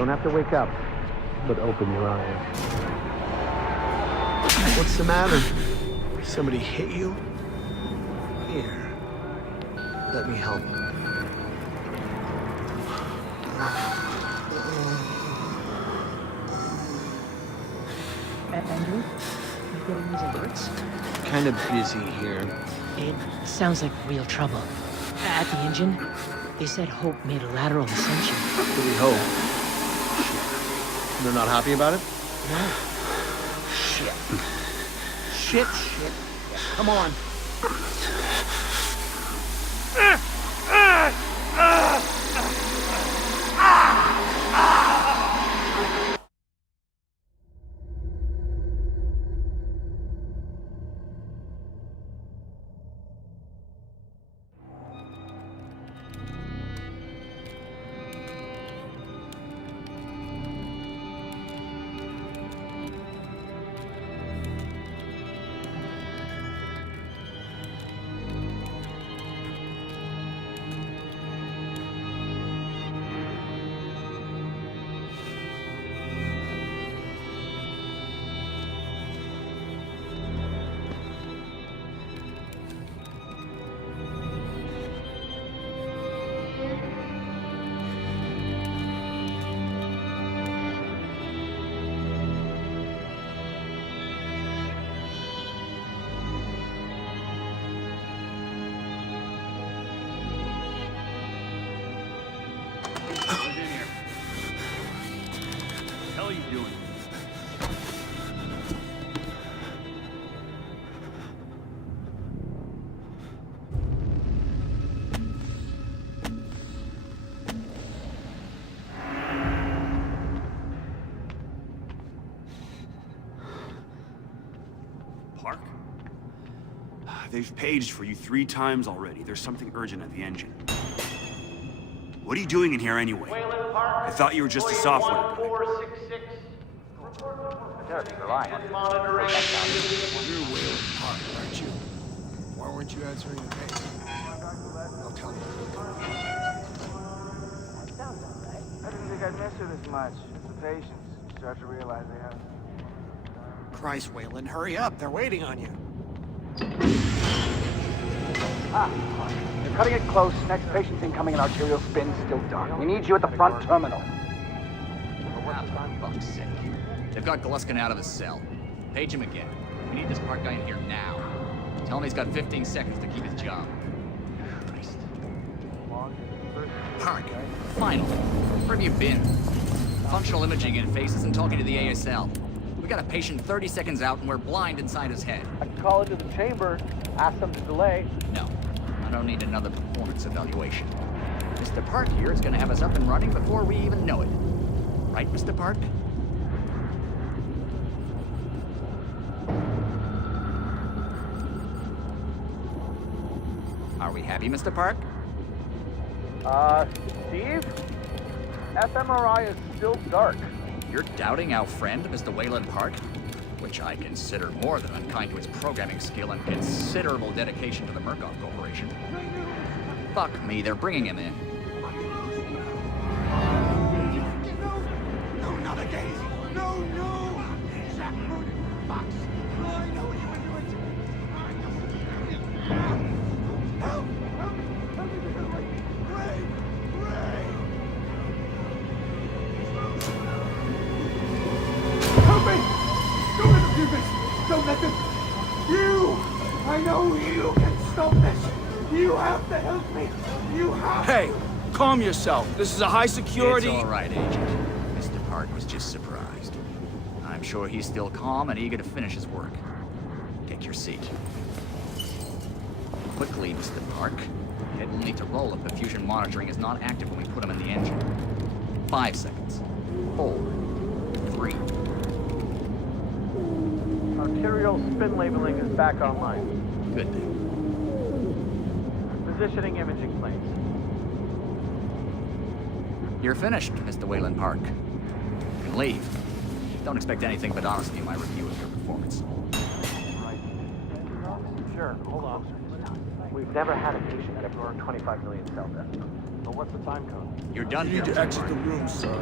don't have to wake up, but open your eyes. What's the matter? Somebody hit you? Here. Let me help. Andrew, you getting these alerts? Kind of busy here. It sounds like real trouble. At the engine, they said Hope made a lateral ascension. What do we hope? Shit. They're not happy about it? No. Shit. Shit. Yeah, come on. Park? They've paged for you 3 times already. There's something urgent at the engine. What are you doing in here anyway? I thought you were just a software guy. 1466. You're lying. You're Whalen Park, aren't you? Why weren't you answering the page? I'll tell you. Sounds alright. I didn't think I'd miss her this much. It's the patients. You start to realize they have... Christ, Whalen, hurry up. They're waiting on you. You're cutting it close. Next patient's incoming and arterial spin still dark. We need you at the front terminal. For fuck's sake. They've got Gluskin out of his cell. Page him again. We need this Park guy in here now. Tell him he's got 15 seconds to keep his job. Christ. Park. Finally. Where have you been? Functional imaging interfaces and talking to the ASL. We got a patient 30 seconds out and we're blind inside his head. I can call into the chamber, ask them to delay. No. I don't need another performance evaluation. Mr. Park here is gonna have us up and running before we even know it. Right, Mr. Park? Are we happy, Mr. Park? Steve? fMRI is still dark. You're doubting our friend, Mr. Whalen Park? Which I consider more than unkind to his programming skill and considerable dedication to the Murkoff Corporation. Fuck me, they're bringing him in. No, not again. No. Jack Fox. I know what you were doing. Help me to get away. Ray. Help me! Don't let them do this! Don't let them... You! I know you can stop this! You have to help me! You have to... Hey, calm yourself. This is a high security... It's all right, Agent. Mr. Park was just surprised. I'm sure he's still calm and eager to finish his work. Take your seat. Quickly, Mr. Park. Head will need to roll if perfusion monitoring is not active when we put him in the engine. 5 seconds. 4. 3. Arterial spin labeling is back online. Good day. Positioning imaging planes. You're finished, Mr. Whalen Park. You can leave. Don't expect anything but honesty in my review of your performance. Sure, hold on. We've never had a patient that absorbed 25 million cell deaths. But what's the time code? You're done You here. need to exit the room, sir.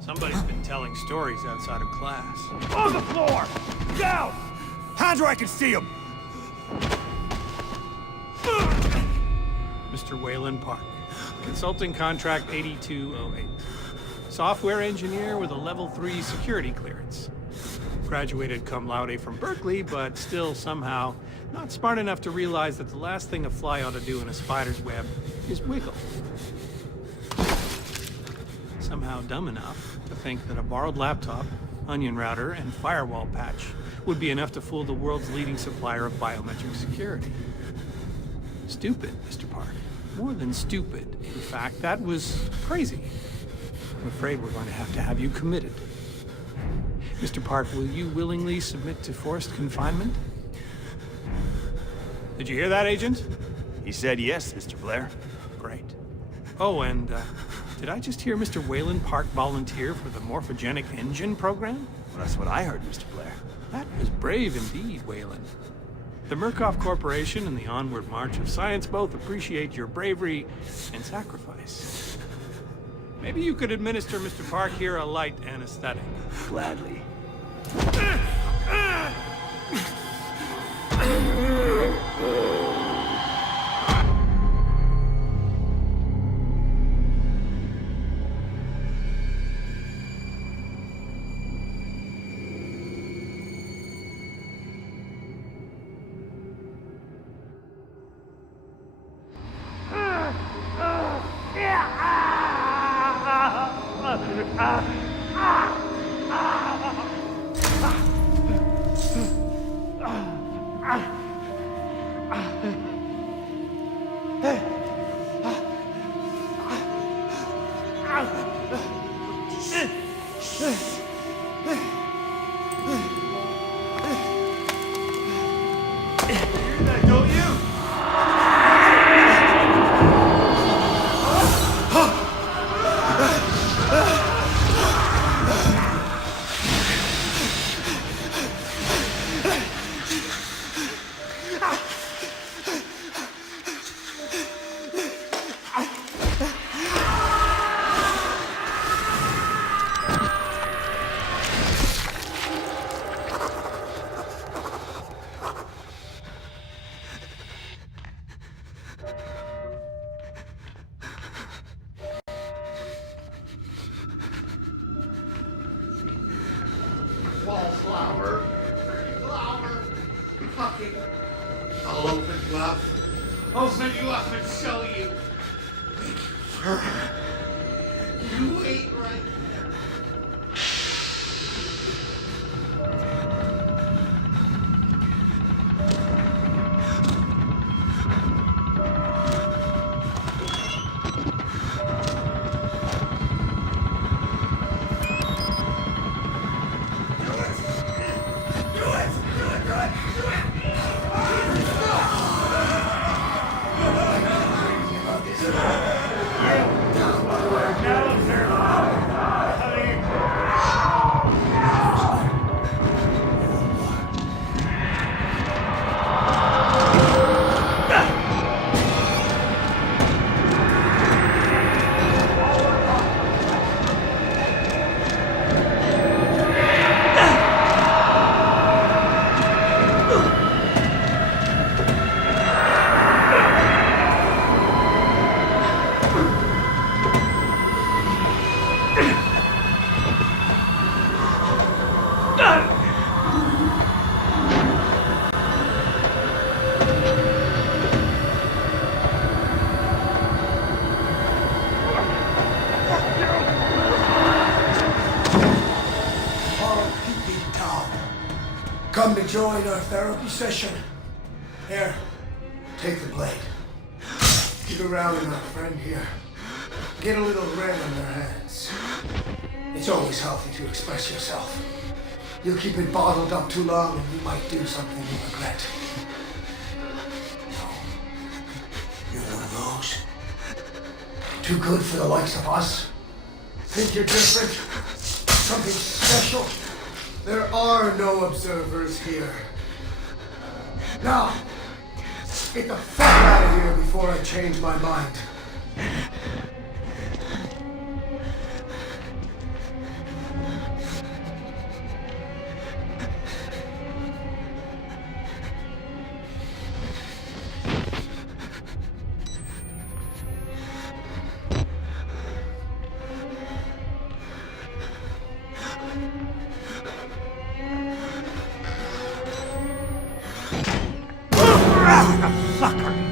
Somebody's been telling stories outside of class. On the floor! Down! Hands where I can see him! Mr. Wayland Park, consulting contract 8208. Software engineer with a level 3 security clearance. Graduated cum laude from Berkeley, but still somehow not smart enough to realize that the last thing a fly ought to do in a spider's web is wiggle. Somehow dumb enough to think that a borrowed laptop, onion router, and firewall patch would be enough to fool the world's leading supplier of biometric security. Stupid, Mr. Park. More than stupid. In fact, that was crazy. I'm afraid we're going to have you committed. Mr. Park, will you willingly submit to forced confinement? Did you hear that, Agent? He said yes, Mr. Blair. Great. Oh, and, did I just hear Mr. Wayland Park volunteer for the morphogenic engine program? Well, that's what I heard, Mr. Blair. That was brave indeed, Wayland. The Murkoff Corporation and the onward march of science both appreciate your bravery and sacrifice. Maybe you could administer Mr. Park here a light anesthetic. Gladly. Wallflower. Flower. Fucking. I'll open you up. Open you up and show you. You wait right there. Come to join our therapy session. Here, take the blade. sneak around in our friend here. Get a little red on their hands. It's always healthy to express yourself. You keep it bottled up too long and you might do something you regret. No. You're one of those. Too good for the likes of us. Think you're different? Something special? There are no observers here. Now, get the fuck out of here before I change my mind.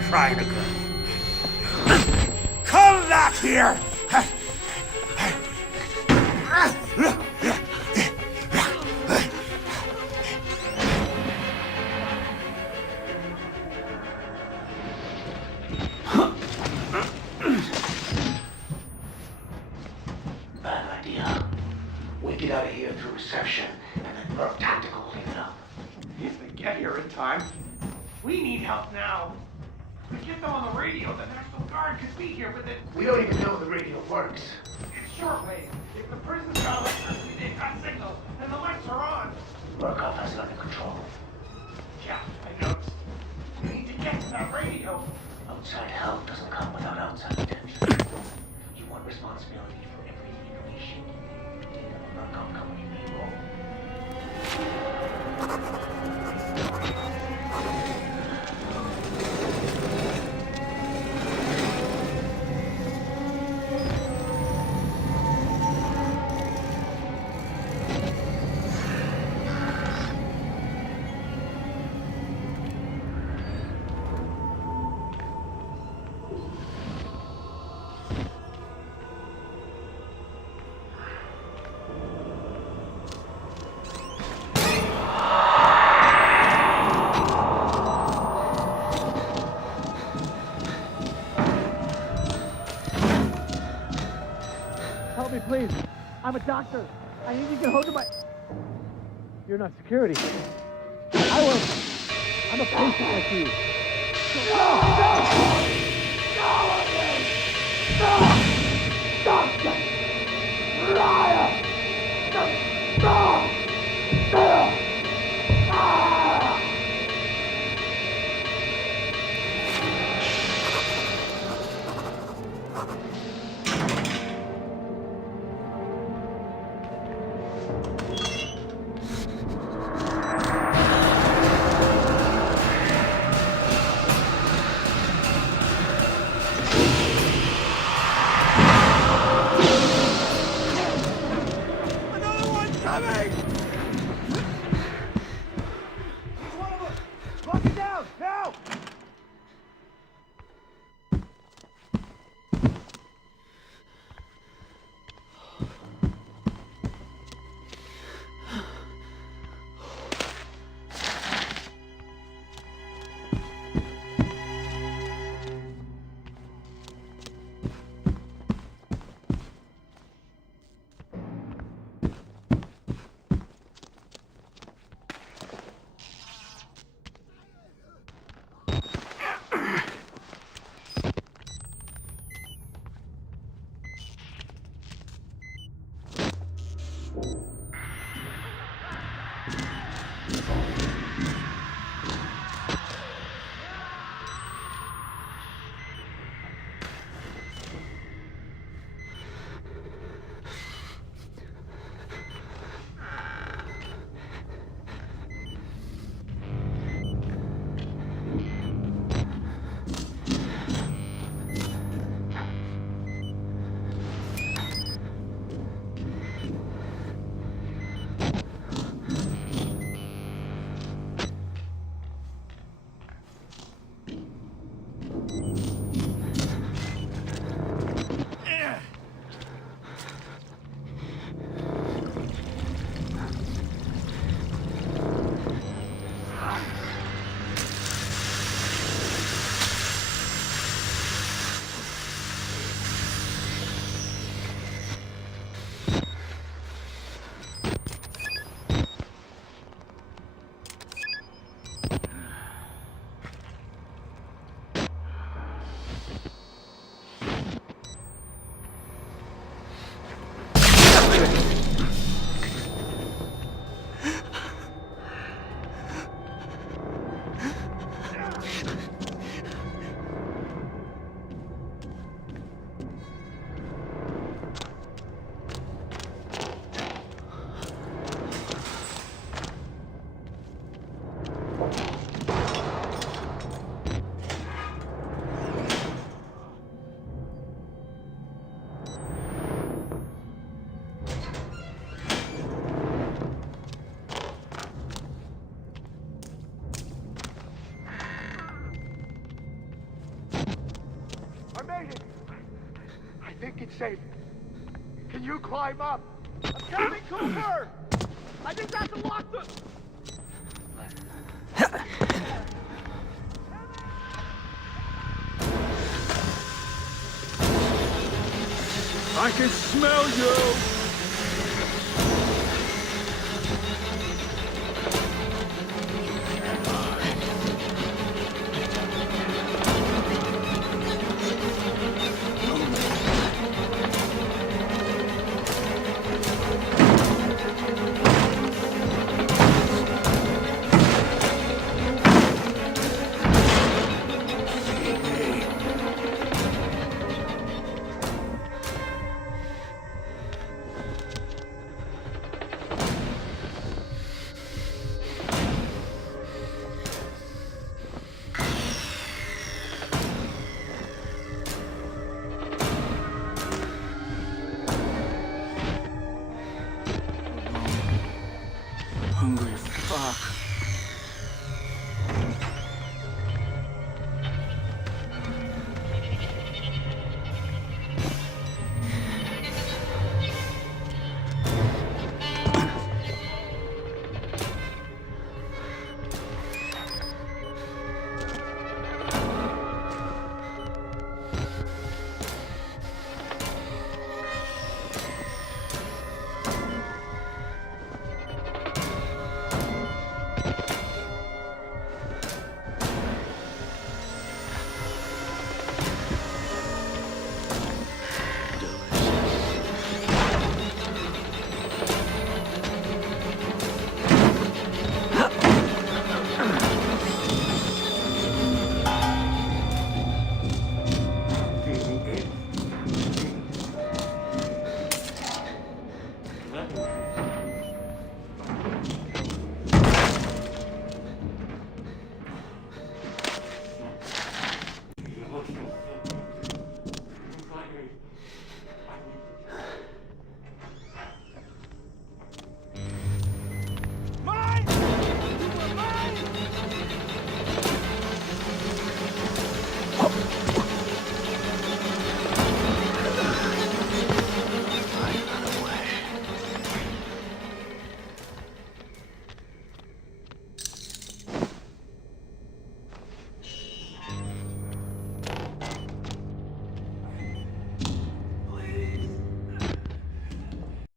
Trying to go. Come back here! Bad idea. We get out of here through reception and then work tactical clean it up. If they get here in time. We need help now. We get them on the radio. The National Guard could be here, but then... We don't even know the radio works. It's shortwave. If the prison's got electricity, they've got signal, and the lights are on. Murkoff has it under control. Yeah, I noticed. We need to get to that radio. Outside help doesn't come without outside attention. You want responsibility for every iteration. Data the Murkoff company payroll. Help me, please. I'm a doctor. I need to get hold of my... You're not security. I will. I'm a patient like you. made it. I think it's safe. Can you climb up? I'm coming, Cooper! I think that's a lock the... I can smell you!